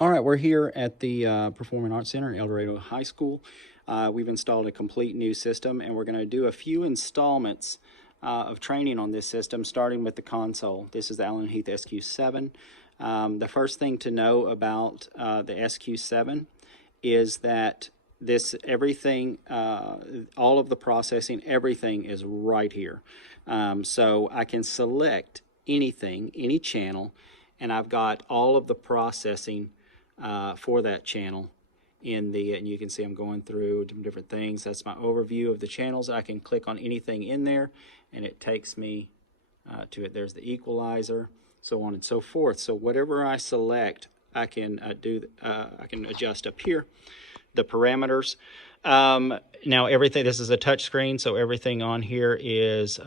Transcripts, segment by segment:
All right, we're here at the Performing Arts Center in El Dorado High School. We've installed a complete new system, and we're going to do a few installments of training on this system, starting with the console. This is the Allen Heath SQ7. The first thing to know about the SQ7 is that everything, all of the processing, everything is right here. So I can select anything, any channel, and I've got all of the processing for that channel and you can see I'm going through different things. That's my overview of the channels. I can click on anything in there and it takes me to it. There's the equalizer, so on and so forth. So whatever I select, I can I can adjust up here the parameters. Now everything, this is a touch screen, so everything on here is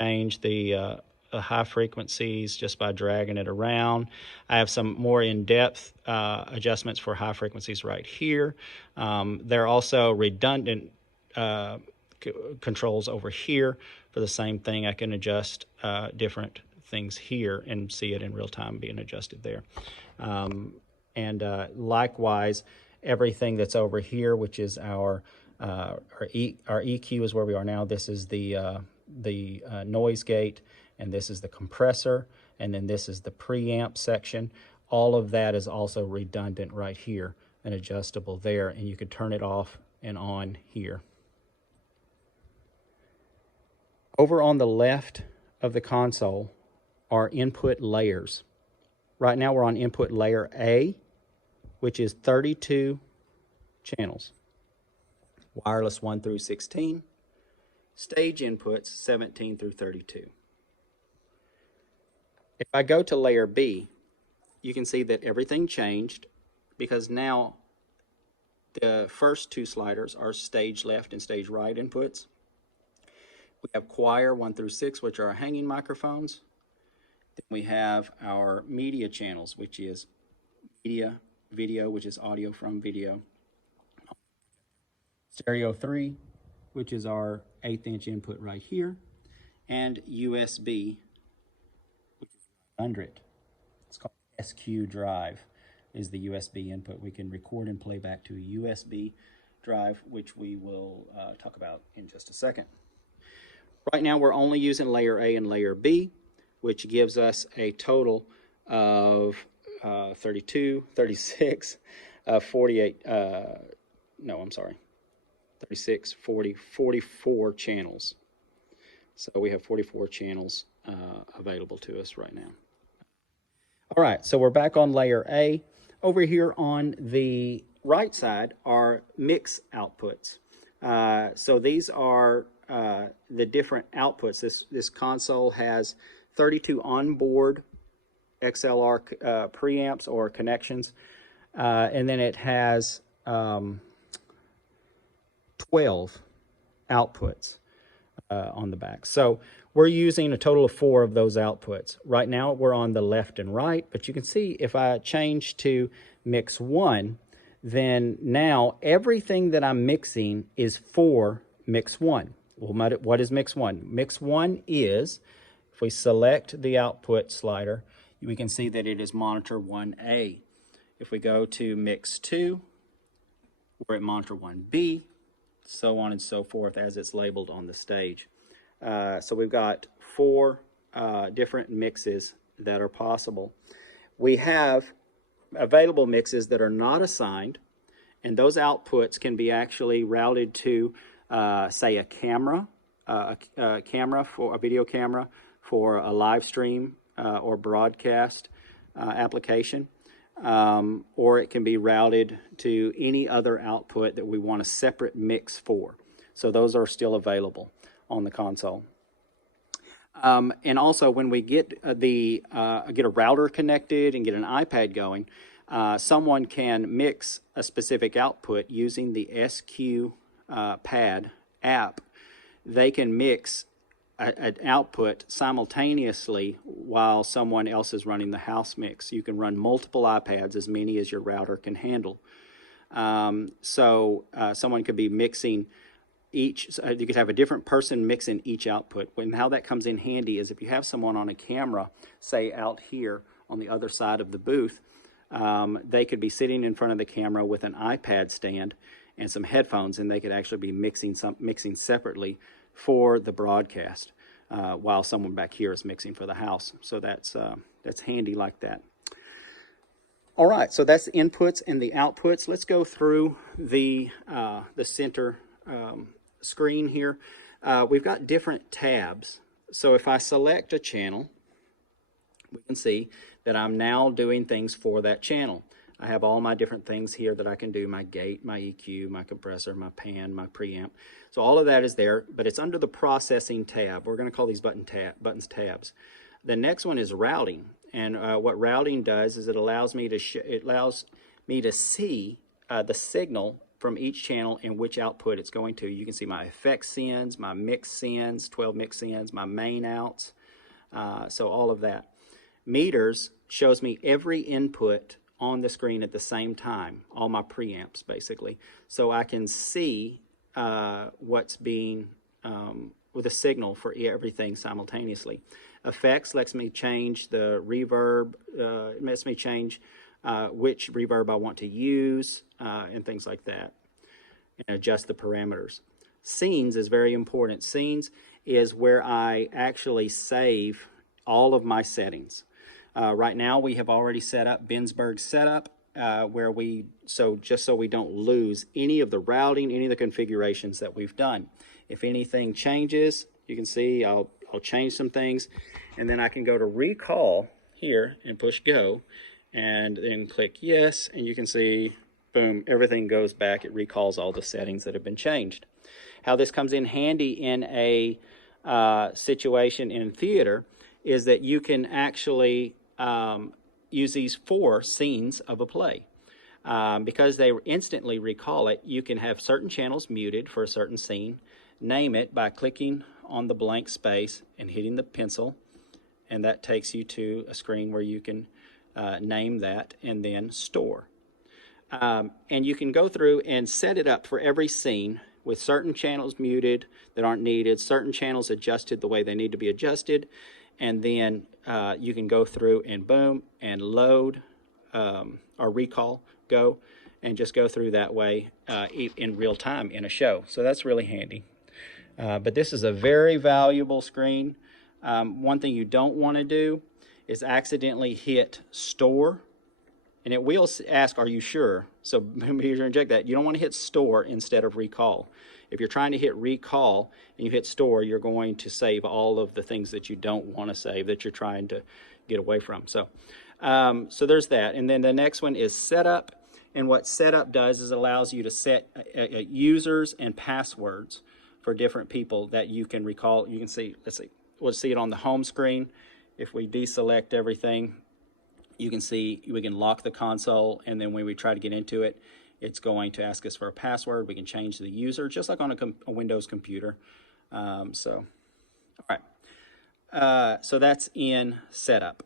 change the high frequencies just by dragging it around. I have some more in-depth adjustments for high frequencies right here. There are also redundant controls over here for the same thing. I can adjust different things here and see it in real time being adjusted there. Likewise, everything that's over here, which is our EQ is where we are now. This is the noise gate, and this is the compressor, and then this is the preamp section. All of that is also redundant right here and adjustable there, and you can turn it off and on here. Over on the left of the console are input layers. Right now we're on input layer A, which is 32 channels. Wireless 1 through 16. Stage inputs 17 through 32. If I go to layer B, you can see that everything changed because now the first two sliders are stage left and stage right inputs. We have choir 1 through 6, which are our hanging microphones. Then we have our media channels, which is media, video, which is audio from video. Stereo 3, which is our 1/8 inch input right here. And USB, which is under it. It's called SQ drive, is the USB input. We can record and play back to a USB drive, which we will talk about in just a second. Right now we're only using layer A and layer B, which gives us a total of 32, 36, 48, no, I'm sorry, 36, 40, 44 channels. So we have 44 channels available to us right now. All right, so we're back on layer A. Over here on the right side are mix outputs. So these are the different outputs. This console has 32 onboard XLR preamps or connections, and then it has 12 outputs on the back. So we're using a total of 4 of those outputs. Right now we're on the left and right, but you can see if I change to mix 1, then now everything that I'm mixing is for mix 1. Well, what is mix 1? Mix 1 is, if we select the output slider, we can see that it is monitor 1A. If we go to mix 2, we're at monitor 1B, so on and so forth as it's labeled on the stage. So we've got 4 different mixes that are possible. We have available mixes that are not assigned, and those outputs can be actually routed to say a camera, for a video camera for a live stream or broadcast application, or it can be routed to any other output that we want a separate mix for. So those are still available on the console. And also when we get get a router connected and get an iPad going, someone can mix a specific output using the SQ Pad app. They can mix an output simultaneously while someone else is running the house mix. You can run multiple iPads, as many as your router can handle. Someone could be mixing each, you could have a different person mixing each output. How that comes in handy is if you have someone on a camera, say out here on the other side of the booth, they could be sitting in front of the camera with an iPad stand and some headphones, and they could actually be mixing separately for the broadcast while someone back here is mixing for the house. So that's handy like that. All right, so that's the inputs and the outputs. Let's go through the center screen here. We've got different tabs. So if I select a channel, we can see that I'm now doing things for that channel. I have all my different things here that I can do, my gate, my EQ, my compressor, my pan, my preamp. So all of that is there, but it's under the processing tab. We're going to call these buttons tabs. The next one is routing, and what routing does is it allows me to see the signal from each channel and which output it's going to. You can see my effects sends, my mix sends, 12 mix sends, my main outs, so all of that. Meters shows me every input on the screen at the same time, all my preamps basically, so I can see what's being with a signal for everything simultaneously. Effects lets me change the reverb, it lets me change which reverb I want to use and things like that, and adjust the parameters. Scenes is very important. Scenes is where I actually save all of my settings. Right now we have already set up Bensberg setup where just so we don't lose any of the routing, any of the configurations that we've done. If anything changes, you can see I'll change some things, and then I can go to recall here and push go, and then click yes, and you can see, boom, everything goes back. It recalls all the settings that have been changed. How this comes in handy in a situation in theater is that you can actually use these for scenes of a play. Because they instantly recall it, you can have certain channels muted for a certain scene, name it by clicking on the blank space and hitting the pencil, and that takes you to a screen where you can name that and then store. And you can go through and set it up for every scene with certain channels muted that aren't needed, certain channels adjusted the way they need to be adjusted, and then you can go through and boom, and load or recall, go, and just go through that way in real time in a show. So that's really handy. But this is a very valuable screen. One thing you don't want to do is accidentally hit store, and it will ask, are you sure? So be sure and check that. You don't want to hit store instead of recall. If you're trying to hit recall and you hit store, you're going to save all of the things that you don't want to save that you're trying to get away from. So, so there's that. And then the next one is setup. And what setup does is allows you to set users and passwords for different people that you can recall. You can see, we'll see it on the home screen. If we deselect everything, you can see we can lock the console, and then when we try to get into it, it's going to ask us for a password. We can change the user, just like on a Windows computer. All right. So that's in setup.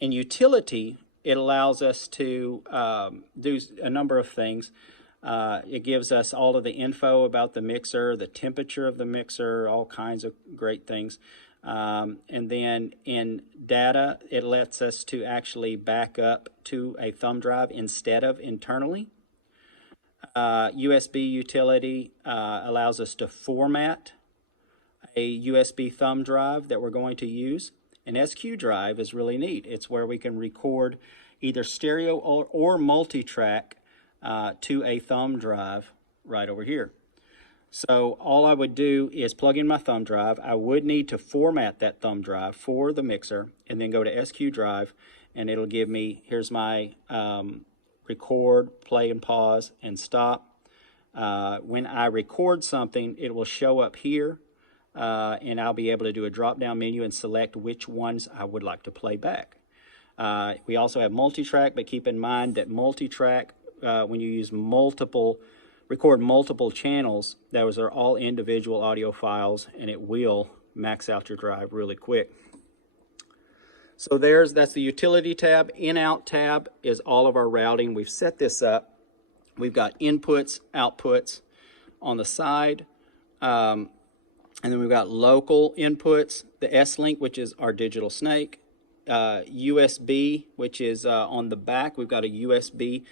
In utility, it allows us to do a number of things. It gives us all of the info about the mixer, the temperature of the mixer, all kinds of great things. And then in data, it lets us to actually back up to a thumb drive instead of internally. USB utility allows us to format a USB thumb drive that we're going to use. An SQ drive is really neat. It's where we can record either stereo or multi-track to a thumb drive right over here. So all I would do is plug in my thumb drive. I would need to format that thumb drive for the mixer, and then go to SQ drive, and it'll give me, here's my record, play and pause, and stop. When I record something, it will show up here, and I'll be able to do a drop-down menu and select which ones I would like to play back. We also have multi-track, but keep in mind that multi-track, when you use record multiple channels, those are all individual audio files, and it will max out your drive really quick. So that's the utility tab. In-out tab is all of our routing. We've set this up. We've got inputs, outputs on the side, and then we've got local inputs, the S-Link, which is our digital snake, USB, which is on the back. We've got a USB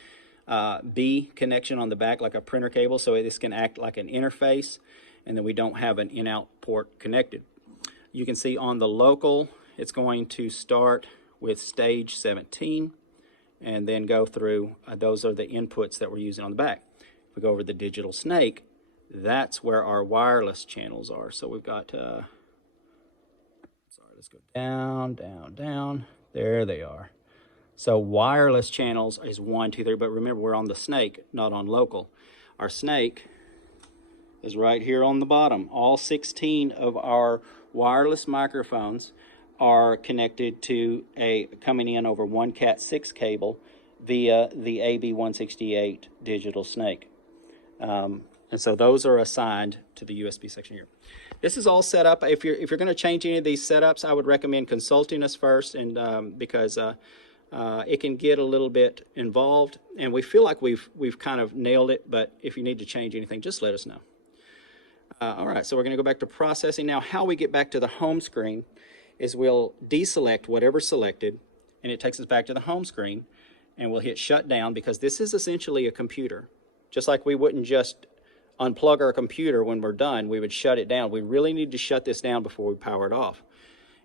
B connection on the back, like a printer cable, so this can act like an interface, and then we don't have an in-out port connected. You can see on the local, it's going to start with stage 17 and then go through, those are the inputs that we're using on the back. If we go over the digital snake, that's where our wireless channels are. So we've got, sorry, let's go down, down, down. There they are. So wireless channels is 1, 2, 3, but remember we're on the snake, not on local. Our snake is right here on the bottom. All 16 of our wireless microphones are connected to coming in over one Cat6 cable via the AB168 digital snake. And so those are assigned to the USB section here. This is all set up. If you're going to change any of these setups, I would recommend consulting us first, and because it can get a little bit involved, and we feel like we've kind of nailed it. But if you need to change anything, just let us know. All right, so we're going to go back to processing now. How we get back to the home screen is we'll deselect whatever's selected, and it takes us back to the home screen, and we'll hit shut down, because this is essentially a computer. Just like we wouldn't just unplug our computer when we're done, we would shut it down. We really need to shut this down before we power it off.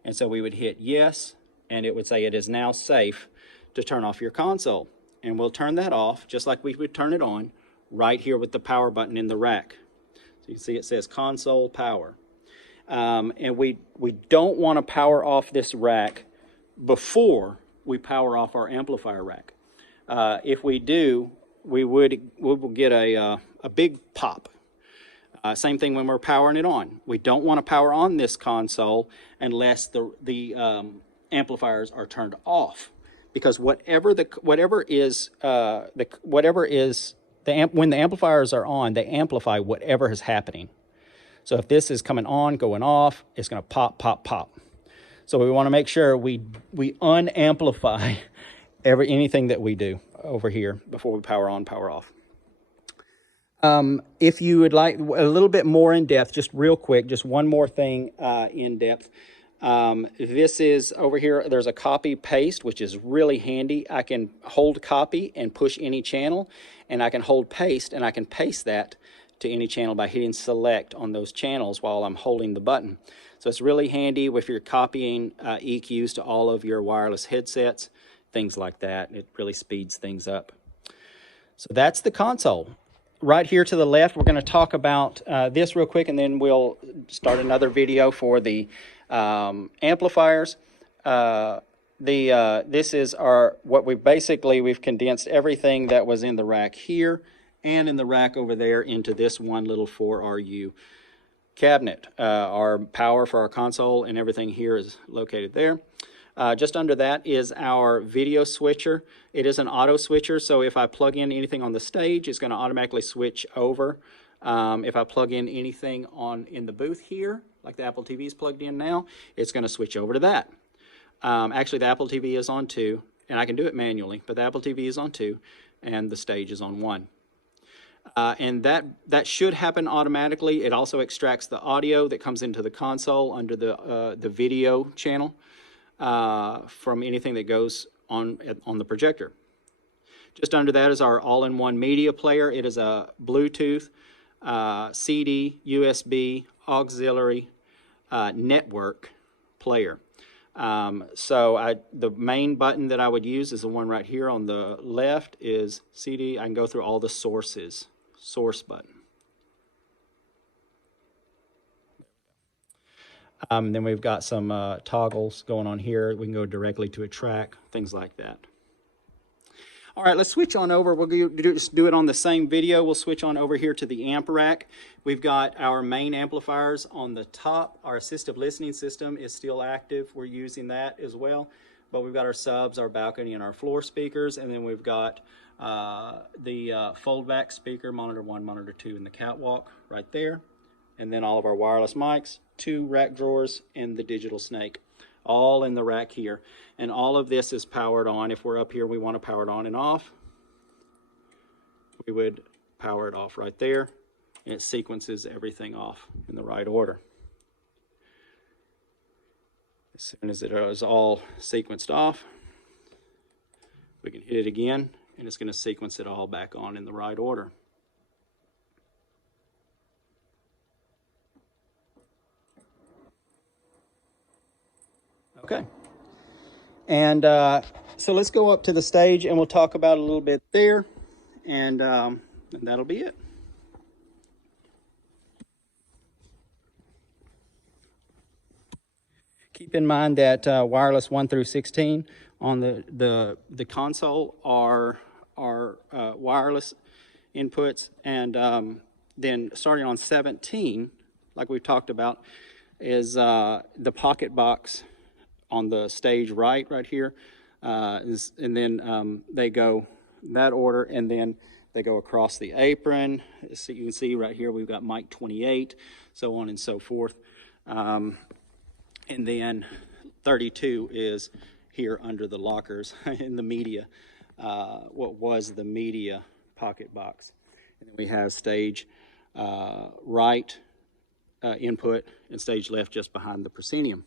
And so we would hit yes, and it would say it is now safe to turn off your console. And we'll turn that off just like we would turn it on right here with the power button in the rack. So you can see it says console power. And we don't want to power off this rack before we power off our amplifier rack. If we do, we will get a big pop. Same thing when we're powering it on. We don't want to power on this console unless the amplifiers are turned off, because when the amplifiers are on, they amplify whatever is happening. So if this is coming on, going off, it's going to pop, pop, pop. So we want to make sure we unamplify anything that we do over here before we power on, power off. If you would like a little bit more in depth, just real quick, just one more thing in depth. This is over here, there's a copy paste, which is really handy. I can hold copy and push any channel, and I can hold paste and I can paste that to any channel by hitting select on those channels while I'm holding the button. So it's really handy if you're copying EQs to all of your wireless headsets, things like that. It really speeds things up. So that's the console. Right here to the left, we're going to talk about this real quick, and then we'll start another video for the amplifiers. This is we've condensed everything that was in the rack here and in the rack over there into this one little 4RU cabinet. Our power for our console and everything here is located there. Just under that is our video switcher. It is an auto switcher, so if I plug in anything on the stage, it's going to automatically switch over. If I plug in anything in the booth here, like the Apple TV is plugged in now, it's going to switch over to that. Actually, the Apple TV is on 2, and I can do it manually, but the Apple TV is on 2, and the stage is on 1. And that should happen automatically. It also extracts the audio that comes into the console under the video channel from anything that goes on the projector. Just under that is our all-in-one media player. It is a Bluetooth, CD, USB, auxiliary, network player. The main button that I would use is the one right here on the left is CD. I can go through all the sources. Source button. Then we've got some toggles going on here. We can go directly to a track, things like that. All right, let's switch on over. We'll just do it on the same video. We'll switch on over here to the amp rack. We've got our main amplifiers on the top. Our assistive listening system is still active. We're using that as well. But we've got our subs, our balcony, and our floor speakers. And then we've got the fold-back speaker, monitor 1, monitor 2, and the catwalk right there. And then all of our wireless mics, 2 rack drawers, and the digital snake, all in the rack here. And all of this is powered on. If we're up here, we want to power it on and off. We would power it off right there, and it sequences everything off in the right order. As soon as it is all sequenced off, we can hit it again, and it's going to sequence it all back on in the right order. Okay. And so let's go up to the stage, and we'll talk about a little bit there, and that'll be it. Keep in mind that wireless 1 through 16 on the console are wireless inputs, and then starting on 17, like we've talked about, is the pocket box on the stage right here, and then they go that order, and then they go across the apron. So you can see right here we've got mic 28, so on and so forth. And then 32 is here under the lockers in the media, what was the media pocket box. And then we have stage right input and stage left just behind the proscenium.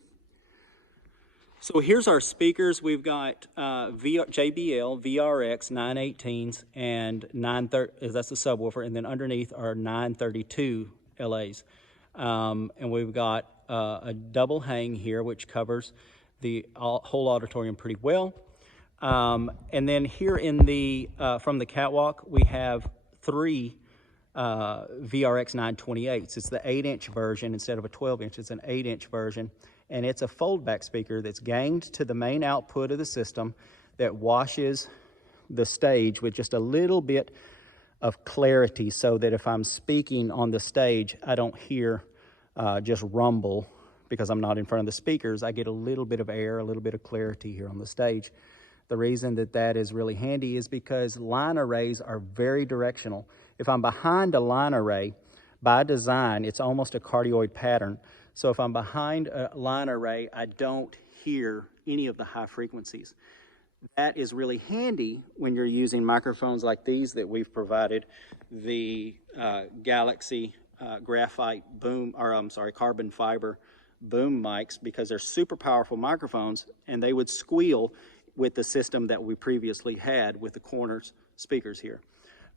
So here's our speakers. We've got JBL VRX 918s and 930, that's the subwoofer, and then underneath are 932 LAs. And we've got a double hang here, which covers the whole auditorium pretty well. And then here in the from the catwalk, we have 3 VRX 928s. It's the 8-inch version instead of a 12-inch. It's an 8-inch version, and it's a fold-back speaker that's gained to the main output of the system that washes the stage with just a little bit of clarity, so that if I'm speaking on the stage, I don't hear just rumble because I'm not in front of the speakers. I get a little bit of air, a little bit of clarity here on the stage. The reason that that is really handy is because line arrays are very directional. If I'm behind a line array, by design, it's almost a cardioid pattern. So if I'm behind a line array, I don't hear any of the high frequencies. That is really handy when you're using microphones like these that we've provided, the Galaxy graphite boom, or I'm sorry, carbon fiber boom mics, because they're super powerful microphones, and they would squeal with the system that we previously had with the corners speakers here.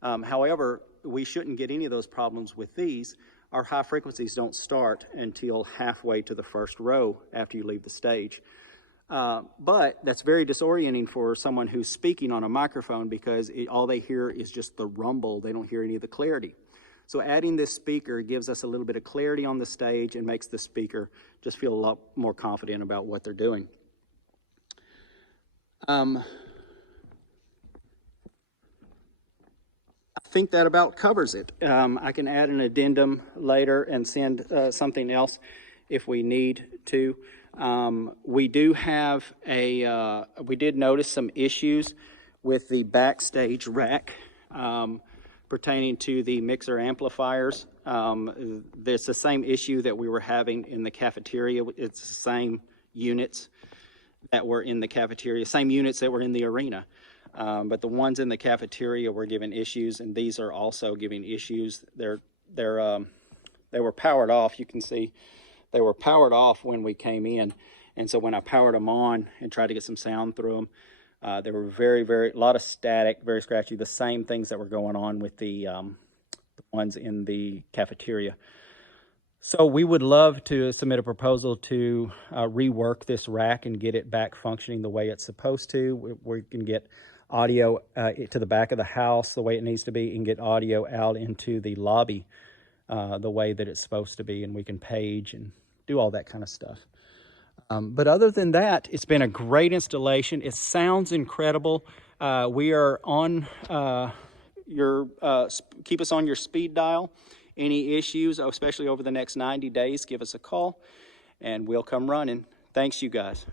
However, we shouldn't get any of those problems with these. Our high frequencies don't start until halfway to the first row after you leave the stage. But that's very disorienting for someone who's speaking on a microphone, because all they hear is just the rumble. They don't hear any of the clarity. So adding this speaker gives us a little bit of clarity on the stage and makes the speaker just feel a lot more confident about what they're doing. I think that about covers it. I can add an addendum later and send something else if we need to. We do have we did notice some issues with the backstage rack pertaining to the mixer amplifiers. There's the same issue that we were having in the cafeteria. It's the same units that were in the cafeteria, same units that were in the arena. But the ones in the cafeteria were giving issues, and these are also giving issues. They were powered off. You can see they were powered off when we came in, and so when I powered them on and tried to get some sound through them, they were a lot of static, very scratchy. The same things that were going on with the ones in the cafeteria. So we would love to submit a proposal to rework this rack and get it back functioning the way it's supposed to. We can get audio to the back of the house the way it needs to be, and get audio out into the lobby the way that it's supposed to be, and we can page and do all that kind of stuff. But other than that, it's been a great installation. It sounds incredible. We are on keep us on your speed dial. Any issues, especially over the next 90 days, give us a call, and we'll come running. Thanks, you guys.